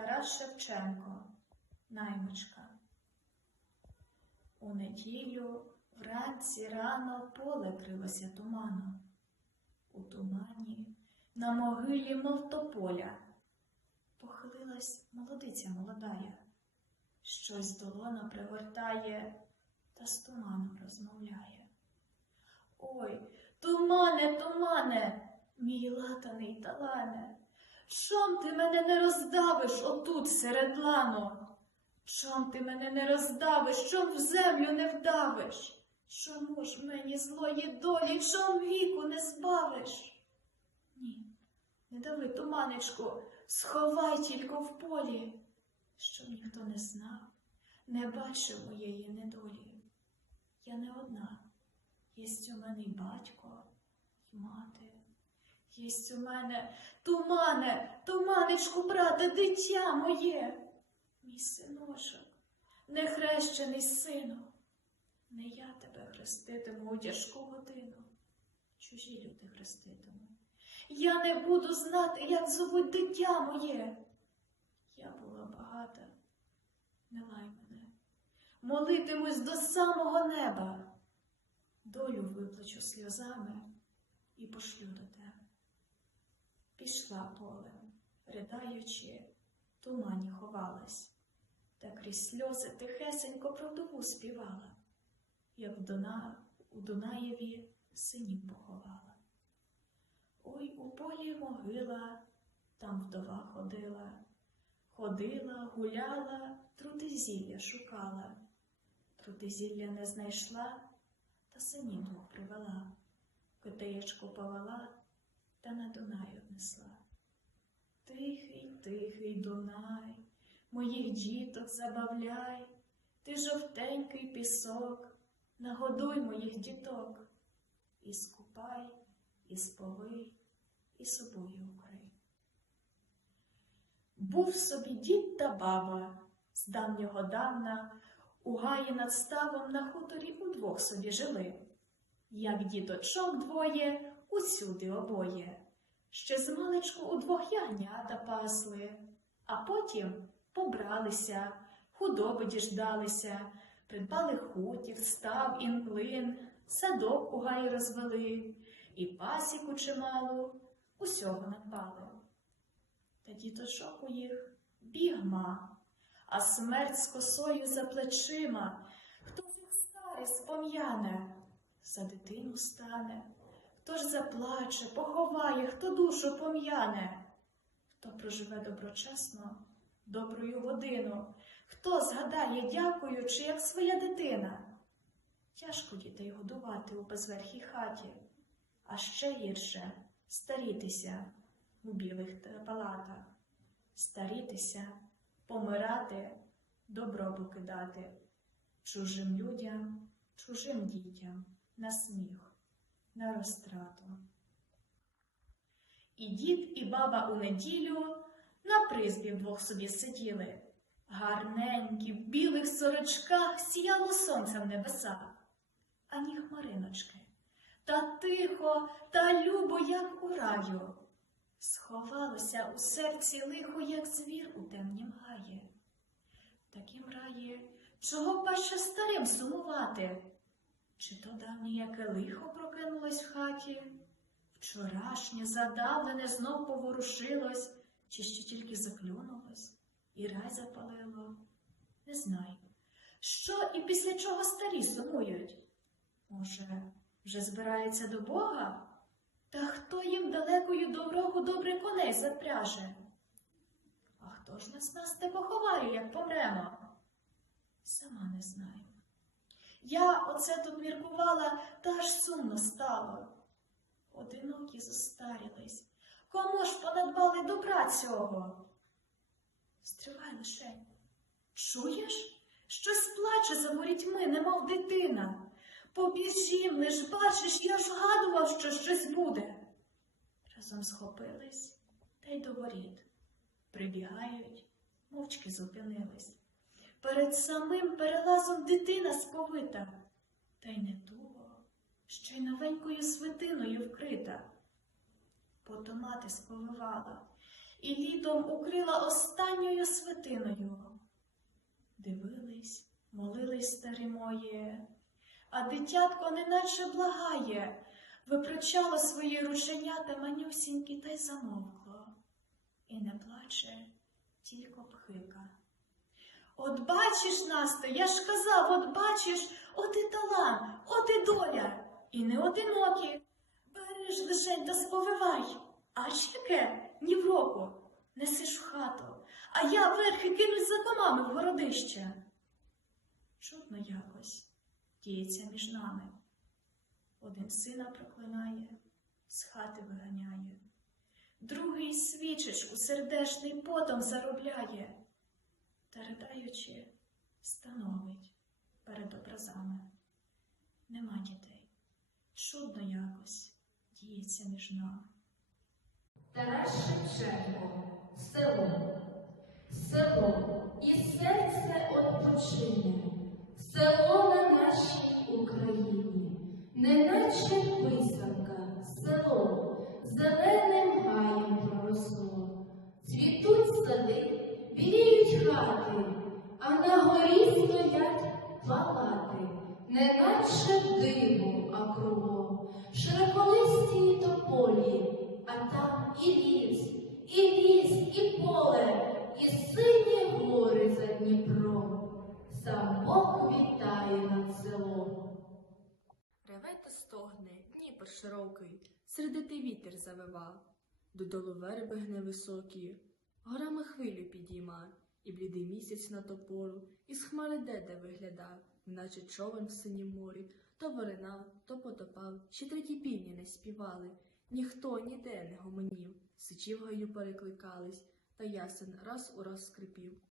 Тарас Шевченко, наймичка. У неділю вранці рано поле крилося туманом. У тумані на могилі, мов тополя, похилилась молодиця молодая, щось долона пригортає та з туманом розмовляє. Ой, тумане, тумане, мій латаний талане, чом ти мене не роздавиш отут серед лану? Чом ти мене не роздавиш, чом в землю не вдавиш? Чому ж мені злої долі, чом віку не збавиш? Ні, не дави, туманечку, сховай тільки в полі, щоб ніхто не знав, не бачив моєї недолі. Я не одна, єсть у мене й батько, й мати. Єсть у мене тумане, туманечку, брате, дитя моє. Мій синочок, нехрещений сину, не я тебе хреститиму у тяжку годину, чужі люди хреститиму. Я не буду знати, як зовуть дитя моє. Я була багата, не лай мене, молитимусь до самого неба, долю виплачу сльозами і пошлю до тебе. Пішла полем, ридаючи, тумані ховалась, та крізь сльози тихесенько про вдову співала, як Дона, у Дунаєві синів поховала. Ой у полі могила, там вдова ходила, ходила, гуляла, трудизілля шукала, трудизілля не знайшла, та синів двох привела, котеєчку повела та на Дунай однесла. Тихий, тихий Дунай, моїх діток забавляй, ти жовтенький пісок, нагодуй моїх діток, і скупай, і сповий, і собою укрий. Був собі дід та баба з давнього давна, у гаї над ставом на хуторі удвох собі жили. Як діточок двоє, усюди обоє. Ще з маличку удвох ягнята пасли, а потім побралися, худоби діждалися, придбали хутір, став і млин, садок у гаї розвели, і пасіку чималу, усього надбали. Та діточок у їх бігма, а смерть з косою за плечима, хто з їх старий спом'яне, за дитину стане. Хто ж заплаче, поховає, хто душу пом'яне, хто проживе доброчесно добрую годину, хто згадає, дякуючи, як своя дитина. Тяжко дітей годувати у безверхій хаті, а ще гірше старітися у білих палатах, старітися, помирати, добро покидати чужим людям, чужим дітям на сміх на розтрату. І дід, і баба у неділю на призбі вдвох собі сиділи. Гарненькі, в білих сорочках сіяло сонце в небесах, ані хмариночки. Та тихо, та любо, як у раю. Сховалося у серці лихо, як звір у темнім гаї. Таким рає, чого б баще старим сумувати? Чи то давнє яке лихо прокинулось в хаті? Вчорашнє задавлене знов поворушилось, чи ще тільки заклюнулось, і рай запалило? Не знаю. Що і після чого старі сумують? Може, вже збираються до Бога? Та хто їм далекою дорогу добре коней запряже? А хто ж нас нас не поховає, як помремо? Сама не знаю. Я оце тут міркувала, та аж сумно стало. Одинокі зостарілись. Кому ж понадбали добра цього? Стривай лише. Чуєш? Щось плаче за ворітьми, немов дитина. Побіжім, лиш бачиш, я ж гадував, що щось буде. Разом схопились та й до воріт. Прибігають, мовчки зупинились. Перед самим перелазом дитина сповита, та й не туго, ще й новенькою свитиною вкрита. Поту мати сповивала, і літом укрила останньою свитиною. Дивились, молились старі моє, а дитятко неначе благає, випрочало свої рученята манюсінькі та й замовкло. І не плаче, тільки пхика. От бачиш, Насто, я ж казав, от бачиш, от і талант, от і доля, і не одинокі. Бери ж лишень та сповивай, а чеке ні в року несиш в хату, а я верхи кинусь за комами в городище. Чудно якось діється між нами. Один сина проклинає, з хати виганяє, другий свічечку сердешний потом заробляє та ридаючи, становить перед образами. Нема дітей. Чудно якось діється між нами. Тарас Шевченко, село, село, і серце отпочине, село на нашій Україні, неначе писанка, село, зеленим палати, неначе диво, а кругом, широколисті тополі, а там і ліс, і ліс, і поле, і сині гори за Дніпром. Сам Бог вітає над селом. Реве та стогне, Дніпр широкий, сердитий вітер завива, додолу верби гне високі, горами хвилю підійма, і блідий місяць на топору, із хмари деде виглядав, наче човен в синім морі, то ворина, то потопав, ще треті півні не співали, ніхто ніде не гомонів, сичі в гаю перекликались, та ясен раз у раз скрипів.